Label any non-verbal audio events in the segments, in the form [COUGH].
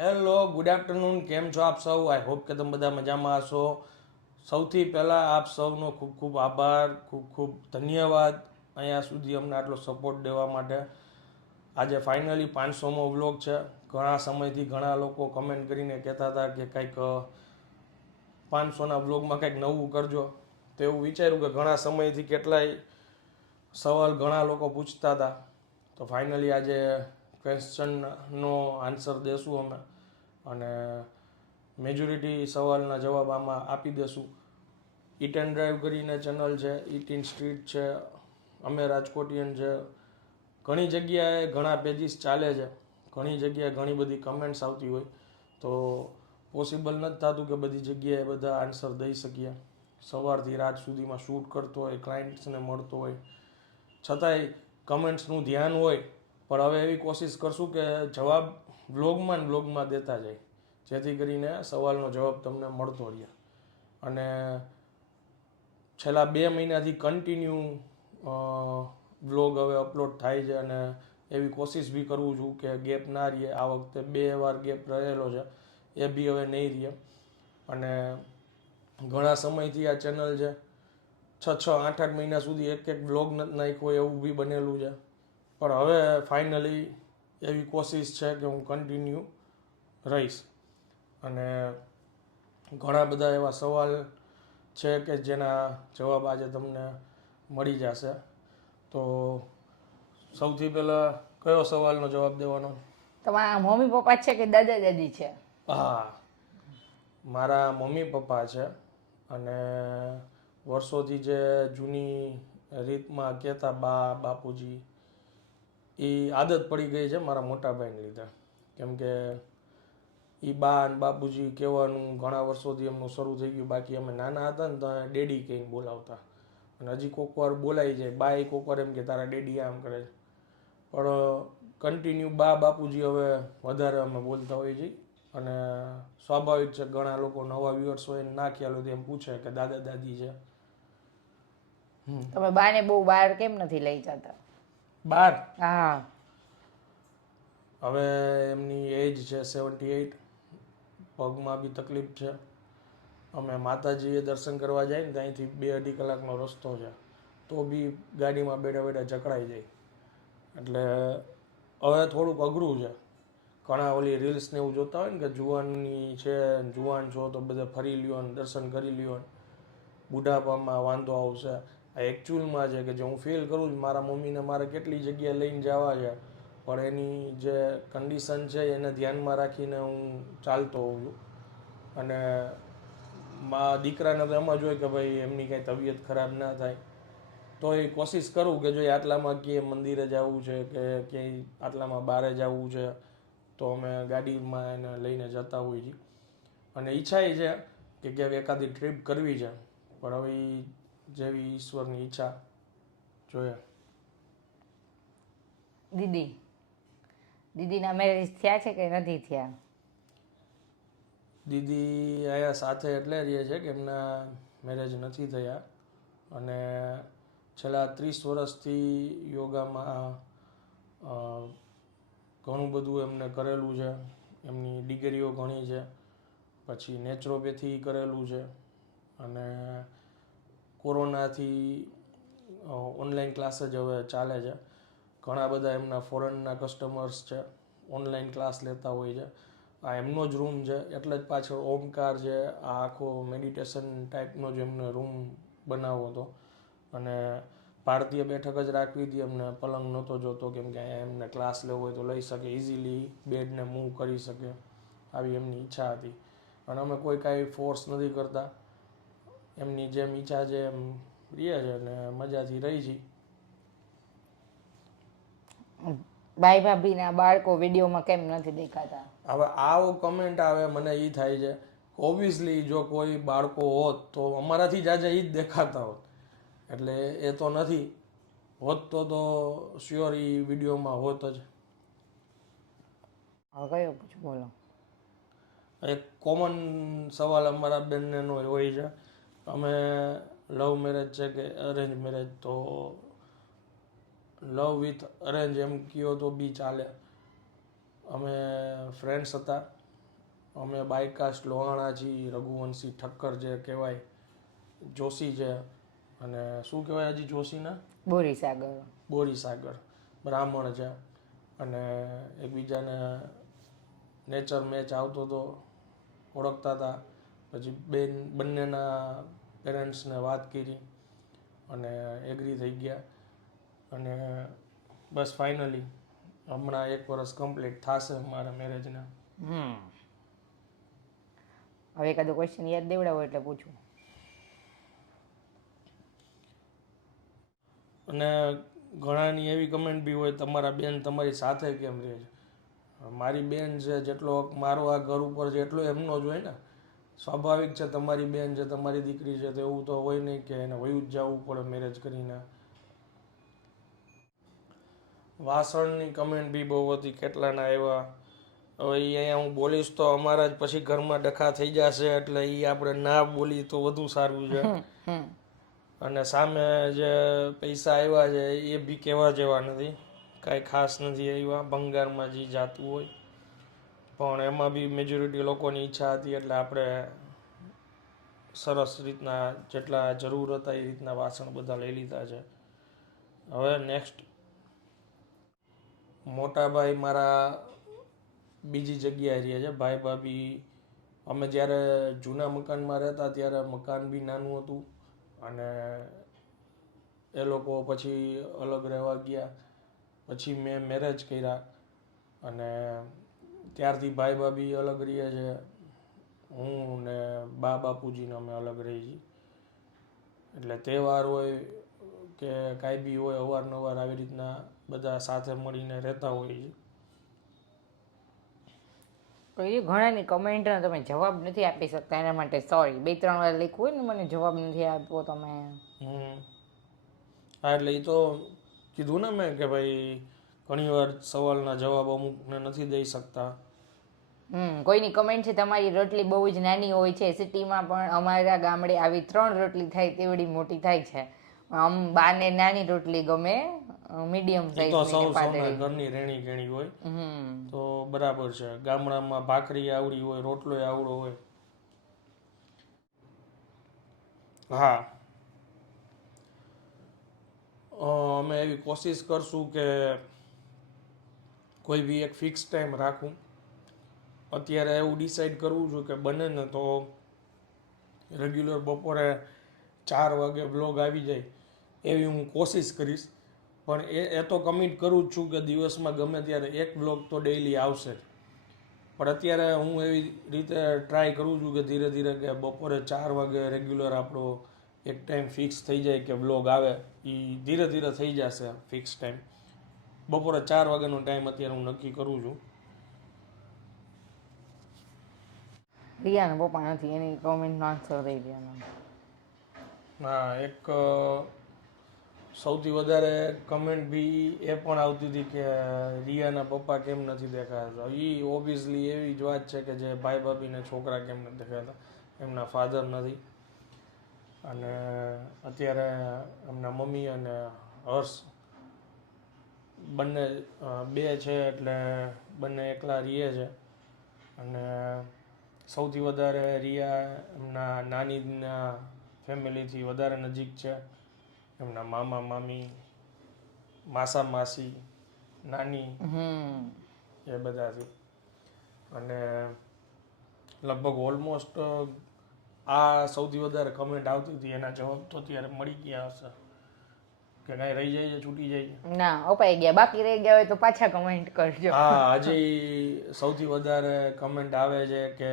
Hello good afternoon કેમ છો આપ સૌ? આઈ હોપ કે તમે બધા મજામાં હશો. સૌથી પહેલાં આપ સૌનો ખૂબ ખૂબ આભાર, ખૂબ ખૂબ ધન્યવાદ અહીંયા સુધી અમને આટલો સપોર્ટ દેવા માટે. આજે ફાઇનલી પાંચસોમો વ્લોગ છે. ઘણા સમયથી ઘણા લોકો કમેન્ટ કરીને કહેતા હતા કે કંઈક પાંચસોના વ્લોગમાં કંઈક નવું કરજો. તો એવું વિચાર્યું કે ઘણા સમયથી કેટલાય સવાલ ઘણા લોકો પૂછતા હતા. તો ફાઇનલી આજે ક્વેશ્ચનનો આન્સર દેશું અમે. અને મેજોરિટી સવાલના જવાબ આમાં આપી દેશું. ઇટ એન્ડ ડ્રાઈવ કરીને ચેનલ છે ઇટ ઇન સ્ટ્રીટ છે, અમે રાજકોટિયન છે. ઘણી જગ્યાએ ઘણા પેજીસ ચાલે છે. ઘણી જગ્યાએ ઘણી બધી કમેન્ટ્સ આવતી હોય. તો પોસિબલ નથી થતું કે બધી જગ્યાએ બધા આન્સર દઈ શકીએ. સવારથી રાત સુધીમાં શૂટ કરતો હોય ક્લાયન્ટ્સને મળતો હોય. છતાંય કમેન્ટ્સનું ધ્યાન હોય પણ હવે એવી કોશિશ કરશું કે જવાબ વ્લોગમાં ને વ્લોગમાં દેતા જાય જેથી કરીને સવાલનો જવાબ તમને મળતો રહે. અને છેલ્લા બે મહિનાથી કન્ટિન્યુ વ્લોગ હવે અપલોડ થાય છે અને એવી કોશિશ બી કરું છું કે ગેપ ના રહીએ આ વખતે બે વાર ગેપ રહેલો છે, એ બી હવે નહીં રહે. અને ઘણા સમયથી આ ચેનલ છે, છ છ, આઠ આઠ મહિના સુધી એક એક વ્લોગ નથી નાખ્યો એવું બી બનેલું છે. પણ હવે ફાઇનલી એવી કોશિશ છે કે હું કન્ટિન્યુ રહીશ. અને ઘણા બધા એવા સવાલ છે કે જેના જવાબ આજે તમને મળી જશે. તો સૌથી પહેલાં કયો સવાલનો જવાબ દેવાનો? તમારા મમ્મી પપ્પા છે કે દાદા દાદી છે? હા. મારા મમ્મી પપ્પા છે અને વર્ષોથી જે જૂની રીતમાં કહેતા બા બાપુજી એ આદત પડી ગઈ છે મારા મોટા ભાઈને લીધે. કેમ કે એ બા અને બાપુજી કહેવાનું ઘણા વર્ષોથી એમનું શરૂ થઈ ગયું, બાકી અમે નાના હતા ને તો ડેડી કહીને બોલાવતા. અને હજી કોક વાર બોલાઈ જાય બા એ કોક વાર એમ કે, તારા ડેડી આમ કરે છે. પણ કન્ટિન્યુ બા બાપુજી હવે વધારે અમે બોલતા હોઈએ છીએ. અને સ્વાભાવિક છે ઘણા લોકો નવા વ્યુઅર્સ હોય ના ખ્યાલ હોય એમ પૂછે કે, દાદા, દાદી છે. તમે બાને બહુ બહાર કેમ નથી લઈ જતા? બાર. હા. હવે એમની એજ છે સેવન્ટી એઇટ પગમાં બી તકલીફ છે. અમે માતાજીએ દર્શન કરવા જાય ને ત્યાંથી બે અઢી કલાકનો રસ્તો છે. તો બી ગાડીમાં બેઠા બેઠા જકડાઈ જાય. એટલે હવે થોડુંક અઘરું છે. ઘણા ઓલી રીલ્સને એવું જોતા હોય ને કે જુવાનની છે જુવાન છો તો બધે ફરી લ્યો ને દર્શન કરી લ્યો ને. બુઢાપામાં વાંધો આવશે. એકચ્યુઅલમાં છે કે જે હું ફીલ કરું છું, મારા મમ્મીને મારે કેટલી જગ્યાએ લઈને જવા છે. પણ એની જે કન્ડિશન છે, એને ધ્યાનમાં રાખીને હું ચાલતો હોઉં છું. અને મા દીકરાને તો એમ જ હોય કે ભાઈ, એમની કાંઈ તબિયત ખરાબ ના થાય. તો એ કોશિશ કરું કે જો આટલામાં ક્યાંય મંદિરે જવું છે કે ક્યાંય આટલામાં બહારે જવું છે, તો અમે ગાડીમાં એને લઈને જતા હોઈએ છીએ. અને ઈચ્છા એ છે કે ક્યાંક એકાદી ટ્રીપ કરવી છે. પણ હવે જેવી ઈશ્વરની ઈચ્છા જોઈએ. દીદી. દીદીના મેરેજ થયા છે કે નથી થયા? દીદી અહીંયા સાથે એટલે રહીએ છે કે એમના મેરેજ નથી થયા. અને છેલ્લા ત્રીસ વર્ષથી યોગામાં ઘણું બધું એમને કરેલું છે. એમની ડિગ્રીઓ ઘણી છે. પછી નેચરોપેથી કરેલું છે. અને કોરોનાથી ઓનલાઈન ક્લાસ જ હવે ચાલે છે. ઘણા બધા એમના ફોરેનના કસ્ટમર્સ છે ઓનલાઈન ક્લાસ લેતા હોય છે. આ એમનો જ રૂમ છે, એટલે જ પાછળ ઓમકાર છે, આ આખો મેડિટેશન ટાઈપનો જ એમને રૂમ બનાવવો હતો. અને ભારતીય બેઠક જ રાખવી હતી એમને, પલંગ નહોતો જોતો કેમ કે અહીંયા એમને ક્લાસ લેવો હોય તો લઈ શકે ઇઝીલી બેડને મૂવ કરી શકે, આવી એમની ઈચ્છા હતી. અને અમે કોઈ કાંઈ ફોર્સ નથી કરતા. એમની જેમ ઈચ્છા છે એમ રહે છે અને મજાથી રહી છે. ભાઈ ભાભીના બાળકો વિડીયોમાં કેમ નથી દેખાતા? હવે આવો કમેન્ટ આવે મને એ થાય છે ઓબ્વિયસલી જો કોઈ બાળકો હોત તો અમારાથી જ આજે એ જ દેખાતા હોત. એટલે એ તો નથી હોત તો તો શ્યોર એ વિડીયોમાં હોત જ. કયો પૂછું બોલો. એક કોમન સવાલ અમારા બંનેનો હોય છે. અમે લવ મેરેજ છે કે અરેન્જ મેરેજ તો લવ વિથ અરેન્જ એમ કયો તો બી ચાલે. અમે ફ્રેન્ડ્સ હતા. અમે બાયકાસ્ટ લોહાણા છીએ રઘુવંશી ઠક્કર જે કહેવાય જોશી છે અને શું કહેવાય હજી જોશીના? બોરી સાગર બોરીસાગર બ્રાહ્મણ છે. અને એકબીજાને નેચર મેચ આવતો હતો ઓળખતા હતા. પછી બેન બંનેના પેરેન્ટ્સને વાત કરી અને એગ્રી થઈ ગયા. અને બસ ફાઇનલી હમણાં એક વર્ષ કમ્પ્લીટ થશે મારા મેરેજના હમ. હવે એકાદો ક્વેશ્ચન યાદ દેવડાવો એટલે પૂછું. અને ઘણાની એવી કમેન્ટ બી હોય તમારા બેન તમારી સાથે કેમ રહે છે? મારી બેન છે જેટલો મારો આ ઘર ઉપર છે એટલો એમનો જ હોય ને. સ્વાભાવિક છે તમારી બેન છે તમારી દીકરી છે તો એવું તો હોય નહીં કે એને વયું જ જવું પડે મેરેજ કરીને. વાસણની કમેન્ટ બી બહુ હતી કેટલાના આવ્યા? હવે એ અહીંયા હું બોલીશ તો અમારા જ પછી ઘરમાં ડખા થઈ જશે એટલે એ આપણે ના બોલી તો વધુ સારું છે. અને સામે જે પૈસા આવ્યા છે એ બી કહેવા જેવા નથી. કાંઈ ખાસ નથી આવ્યા ભંગારમાં જે જાતું હોય. પણ એમાં બી મેજોરિટી લોકોની ઈચ્છા હતી એટલે આપણે સરસ રીતના જેટલા જરૂર હતા એ રીતના વાસણ બધા લઈ લીધા છે. હવે નેક્સ્ટ મોટા ભાઈ મારા બીજી જગ્યાએ રહે છે. ભાઈ ભાભી, અમે જ્યારે જૂના મકાનમાં રહેતા ત્યારે મકાન બી નાનું હતું અને એ લોકો પછી અલગ રહેવા ગયા. પછી મેં મેરેજ કર્યા અને ત્યારથી ભાઈ ભાભી અલગ રહીએ છે. હું ને બા બાપુજીને અમે અલગ રહી છીએ. એટલે તહેવાર હોય કે કાંઈ બી હોય અવારનવાર આવી રીતના બધા સાથે મળીને રહેતા હોઈએ છીએ તો એ ઘણાની કમેન્ટનો તમે જવાબ નથી આપી શકતા એના માટે સોરી બે ત્રણ વાર લખ્યું હોય ને મને જવાબ નથી આપ્યો તમે. હમ. હા એટલે એ તો કીધું ને મેં કે ભાઈ ઘણીવાર સવાલના જવાબ અમુકને નથી દઈ શકતા. હમ કોઈની કમેન્ટ છે તમારી રોટલી બહુ જ નાની હોય છે સિટીમાં પણ અમારા ગામડે આવી ત્રણ રોટલી થાય તેવડી મોટી થાય છે. આમ બાને નાની રોટલી ગમે મીડિયમ સાઈઝ તો સૌ સૌના ઘરની રેણી કેણી હોય. તો બરાબર છે ગામડામાં ભાખરી આવડી હોય રોટલો આવડો હોય. હા. અમે એવી કોશિશ કરશું કે કોઈ બી એક ફિક્સ ટાઈમ રાખું. અત્યારે એવું ડિસાઈડ કરવું છું કે બને ને તો રેગ્યુલર બપોરે ચાર વાગે બ્લોગ આવી જાય એવી હું કોશિશ કરીશ. પણ એ એ તો કમિટ કરું જ છું કે દિવસમાં ગમે ત્યારે એક બ્લોગ તો ડેઈલી આવશે જ. પણ અત્યારે હું એવી રીતે ટ્રાય કરું છું કે ધીરે ધીરે કે બપોરે ચાર વાગે રેગ્યુલર આપણો એક ટાઈમ ફિક્સ થઈ જાય કે બ્લોગ આવે. એ ધીરે ધીરે થઈ જશે ફિક્સ ટાઈમ બપોરે ચાર વાગ્યાનો ટાઈમ અત્યારે હું નક્કી કરું છું. રિયાને પપ્પા નથી એની કોમેન્ટનો આન્સર દઈ દેવાનો હા એક સૌથી વધારે કમેન્ટ બી એ પણ આવતી હતી કે રિયાના પપ્પા કેમ નથી દેખાતા એ ઓબ્વિયસલી એવી જ વાત છે કે જે ભાઈ ભાભીને છોકરા કેમ નથી દેખાતા એમના ફાધર નથી. અને અત્યારે એમના મમ્મી અને હર્ષ બંને બે છે એટલે બંને એકલા રીએ છે. અને સૌથી વધારે રિયા એમના નાનીના ફેમિલીથી વધારે નજીક છે. એમના મામા મામી માસા માસી નાની એ બધાથી. અને લગભગ ઓલમોસ્ટ આ સૌથી વધારે કમેન્ટ આવતી હતી એના જવાબ તો અત્યારે મળી ગયા હશે. કે કઈ રહી જાય છે છૂટી જાય છે ના અપાઈ ગયા બાકી રહી ગયા હોય તો પાછા કમેન્ટ કરજો. હા હજી સૌથી વધારે કમેન્ટ આવે છે કે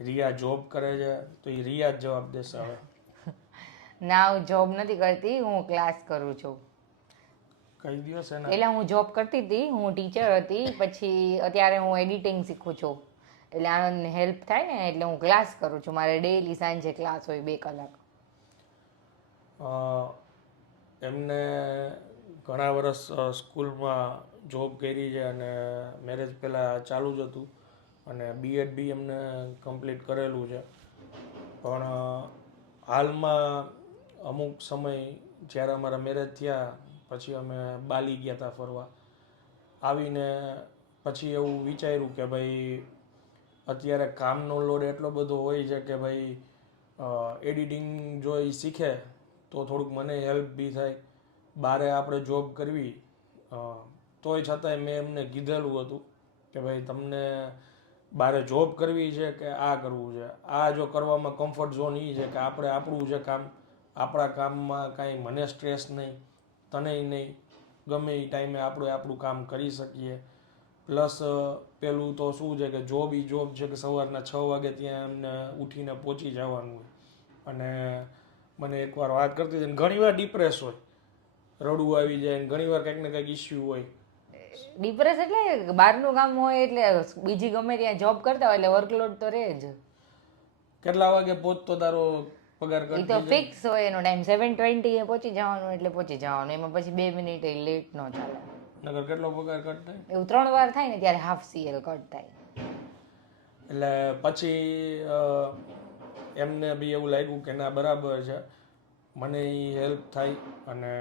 રિયા જોબ કરે છે તો એ રિયા જ જવાબ દેશે હવે. ના હું જોબ નથી કરતી હું ક્લાસ કરું છું. કઈ દિવસ એના? એટલે હું જોબ કરતી હતી હું ટીચર હતી પછી અત્યારે હું એડિટિંગ શીખું છું. એટલે આનંદ હેલ્પ થાય ને એટલે હું ક્લાસ કરું છું. મારે ડેઈલી સાંજે ક્લાસ હોય બે કલાક. એમને ઘણા વર્ષ સ્કૂલમાં જોબ કરી છે અને મેરેજ પહેલાં ચાલુ જ હતું અને બીએડ બી એમને કમ્પ્લીટ કરેલું છે. પણ હાલમાં અમુક સમય જ્યારે અમારા મેરેજ થયા, પછી અમે બાલી ગયા હતા ફરવા. આવીને પછી એવું વિચાર્યું કે ભાઈ અત્યારે કામનો લોડ એટલો બધો હોય છે કે ભાઈ એડિટિંગ જો એ શીખે તો થોડુંક મને હેલ્પ બી થાય. બારે આપણે જોબ કરવી તોય છતાંય મેં એમને કીધેલું હતું કે ભાઈ તમને બારે જોબ કરવી છે કે આ કરવું છે? આ જો કરવામાં કમ્ફર્ટ ઝોન એ છે કે આપણે આપણું છે કામ, આપણા કામમાં કાંઈ મને સ્ટ્રેસ નહીં તને નહીં, ગમે એ ટાઈમે આપણે આપણું કામ કરી શકીએ. પ્લસ પેલું તો શું છે કે જોબ એ જોબ છે કે સવારના છ વાગે ત્યાં એમને ઉઠીને પહોંચી જવાનું હોય. અને મને એકવાર વાત કરતી હતી. ઘણી વાર ડિપ્રેસ હોય. રડવું આવી જાય ને ઘણી વાર કંઈક ને કંઈક ઇસ્યુ હોય. ડિપ્રેસ એટલે બહારનું કામ હોય એટલે બીજી ગમે ત્યાં જોબ કરતા હોય એટલે વર્કલોડ તો રહે જ. કેટલા વાગે પહોંચતો તારો પગાર કરી તો ફિક્સ હોય એનો ટાઈમ સેવન ટ્વેન્ટી એ પહોંચી જવાનું એટલે પહોંચી જવાનું. એમાં પછી બે મિનિટ લેટ નો ચાલે. નગર કેટલો પગાર કટ થાય? એવું ત્રણ વાર થાય ને ત્યારે હાફ સીએલ કટ થાય. એટલે પછી એમને બી એવું લાગ્યું કે ના, બરાબર છે. મને એ હેલ્પ થાય અને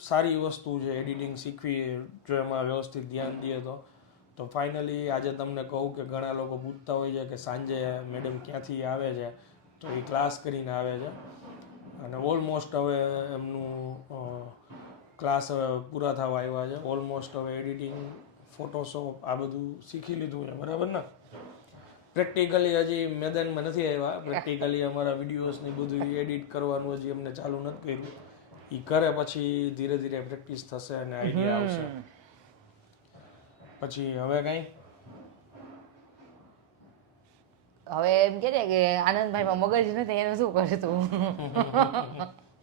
સારી વસ્તુ છે એડિટિંગ શીખવી, જો એમાં વ્યવસ્થિત ધ્યાન દઈએ તો. તો ફાઇનલી આજે તમને કહું કે ઘણા લોકો પૂછતા હોય છે કે સાંજે મેડમ ક્યાંથી આવે છે, તો એ ક્લાસ કરીને આવે છે. અને ઓલમોસ્ટ હવે એમનું ક્લાસ હવે પૂરા થવા આવ્યા છે. ઓલમોસ્ટ હવે એડિટિંગ ફોટોશોપ આ બધું શીખી લીધું છે. બરાબર ને? પ્રેક્ટિકલી હજી મેદાનમાં નથી આવ્યા. પ્રેક્ટિકલી અમારા વિડીયોઝની બધું એડિટ કરવાનું હજી અમને ચાલુ નથી કર્યું. એ કરે પછી ધીરે ધીરે પ્રેક્ટિસ થશે અને આઈડિયા આવશે. પછી હવે કઈ? હવે એમ કે છે કે આનંદભાઈમાં મગજ નથી એનું શું કરતું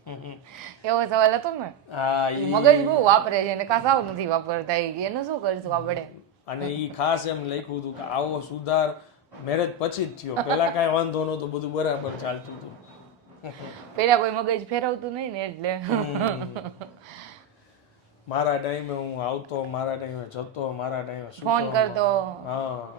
[LAUGHS] એવો સવાલ હતો ને. મગજ બહુ વાપરે છે અને કાંસાવ નથી વાપરતા. એનું શું કરશું આપણે? અને એ ખાસ એમ લખ્યું હતું કે આવો સુધાર મેરેજ પછી જ થયો. પેલા કાંઈ વાંધો નહોતો બધું બરાબર ચાલતું હતું. પેલા કોઈ મગજ ફેરવતું નહીં ને એટલે. મારા ટાઈમે હું આવતો મારા ટાઈમે જતો મારા ટાઈમે ફોન કરતો.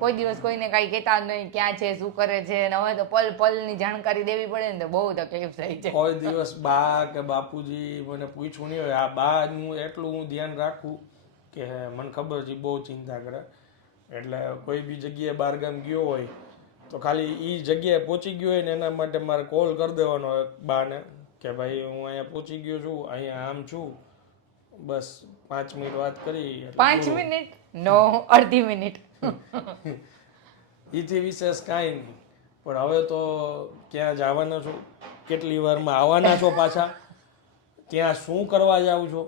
કોઈ દિવસ કોઈને કઈ કહેતા નહીં ક્યાં છે શું કરે છે ને હવે તો પલ પલની જાણકારી દેવી પડે ને તો બહુ તકલીફ થઈ છે. કોઈ દિવસ બા કે બાપુજી મને પૂછવું નહીં હોય આ બા હું એટલું હું ધ્યાન રાખું કે મને ખબર છે બહુ ચિંતા કરે. એટલે કોઈ બી જગ્યાએ બહારગામ ગયો હોય તો ખાલી એ જગ્યાએ પહોંચી ગયો હોય ને એના માટે મારે કોલ કરી દેવાનો બાને કે ભાઈ હું અહીંયા પહોંચી ગયો છું અહીંયા આમ છું. બસ પાંચ મિનિટ વાત કરી પાંચ મિનિટ? નો અડધી મિનિટ. એથી વિશેષ કાંઈ નહીં. પણ હવે તો ક્યાં જવાના છો? કેટલી વારમાં આવવાના છો પાછા? ત્યાં શું કરવા જાવ છો?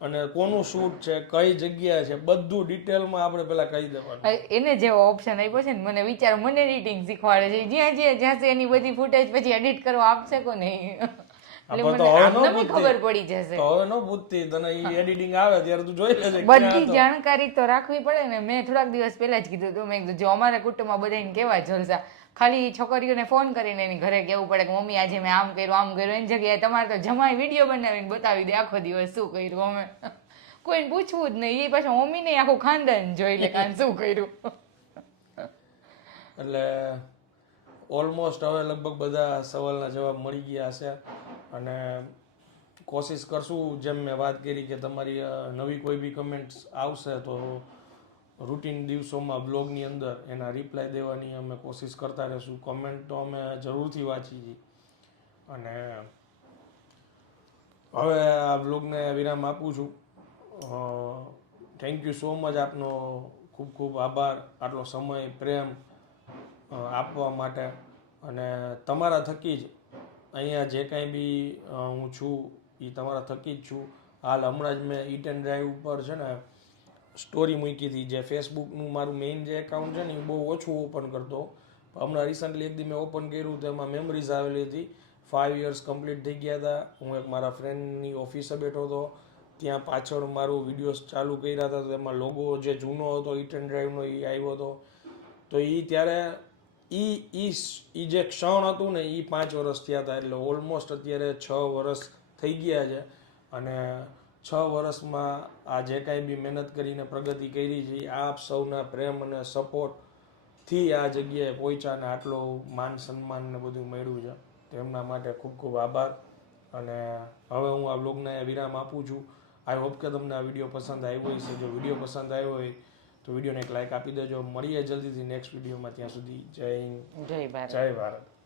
અને કોનું શૂટ છે, કઈ જગ્યા છે, બધું ડિટેલમાં આપણે પેલા કહી દેવાનું. એને જેવો ઓપ્શન આપ્યો છે ને, મને વિચાર, મને એડિટિંગ શીખવાડે છે. જ્યાં જ્યાં જ્યાં એની બધી ફૂટેજ પછી એડિટ કરવા આપશે કો નહીં એટલે મને આમને બી ખબર પડી જશે. તો હવે ન પૂછતી તને એ એડિટિંગ આવે ત્યારે તું જોઈ લેજે બધી જાણકારી તો રાખવી પડે ને. મેં થોડાક દિવસ પહેલા જ કીધું હતું. મેં કીધું જો અમારા કુટુંબમાં બધાને કેવા જલસા. ખાલી છોકરીઓને ફોન કરીને એની ઘરે કેવું પડે કે મમ્મી આજે મેં આમ કર્યું આમ કર્યું. એની જગ્યાએ તમારે તો જમાય વીડિયો બનાવીને બતાવી દે આખો દિવસ શું કર્યું અમે. કોઈને પૂછવું જ નહીં. એ પાછું મમ્મીને આખું ખાનદાન જોઈ લે કાન શું કર્યું. એટલે ઓલમોસ્ટ હવે લગભગ બધા સવાલના જવાબ મળી ગયા હશે. અને કોશિશ કરશું, જેમ મેં વાત કરી કે તમારી નવી કોઈ બી કમેન્ટ્સ આવશે તો રૂટીન દિવસોમાં બ્લોગની અંદર એના રિપ્લાય દેવાની અમે કોશિશ કરતા રહીશું. કમેન્ટ તો અમે જરૂરથી વાંચી અને હવે આ બ્લોગને વિરામ આપું છું. થેન્ક યુ સો મચ આપનો ખૂબ ખૂબ આભાર, આટલો સમય, પ્રેમ આપવા માટે. અને તમારા થકી જ અહીંયા જે કાંઈ બી હું છું એ તમારા થકી જ છું. હાલ હમણાં જ મેં ઈટ એન્ડ ડ્રાઈવ ઉપર છે ને સ્ટોરી મૂકી હતી, જે ફેસબુકનું મારું મેઇન જે એકાઉન્ટ છે ને એ બહુ ઓછું ઓપન કરતો. હમણાં રિસન્ટલી એક દી મેં ઓપન કર્યું તો એમાં મેમરીઝ આવેલી હતી. ફાઇવ યર્સ કમ્પ્લીટ થઈ ગયા હતા. હું એક મારા ફ્રેન્ડની ઓફિસે બેઠો હતો. ત્યાં પાછળ મારું વિડીયોઝ ચાલુ કર્યા હતા. તો એમાં લોગો જે જૂનો હતો, ઈટ એન્ડ ડ્રાઈવનો એ આવ્યો હતો. તો એ ત્યારે એ ઈ જે ક્ષણ હતું ને એ પાંચ વર્ષ થયા હતા, એટલે ઓલમોસ્ટ અત્યારે છ વર્ષ થઈ ગયા છે. અને છ વર્ષમાં આ જે કાંઈ બી મહેનત કરીને પ્રગતિ કરી છે એ આપ સૌના પ્રેમ અને સપોર્ટથી આ જગ્યાએ પહોંચ્યા અને આટલો માન સન્માન ને બધું મળ્યું છે. તેમના માટે ખૂબ ખૂબ આભાર. અને હવે હું આ બ્લોગને વિરામ આપું છું. આઈ હોપ કે તમને આ વીડિયો પસંદ આવ્યો હશે. જો વીડિયો પસંદ આવ્યો હોય તો વિડીયોને એક લાઈક આપી દેજો. મળીએ જલ્દીથી નેક્સ્ટ વિડીયોમાં. ત્યાં સુધી જય હિન્દ. જય ભારત. જય ભારત.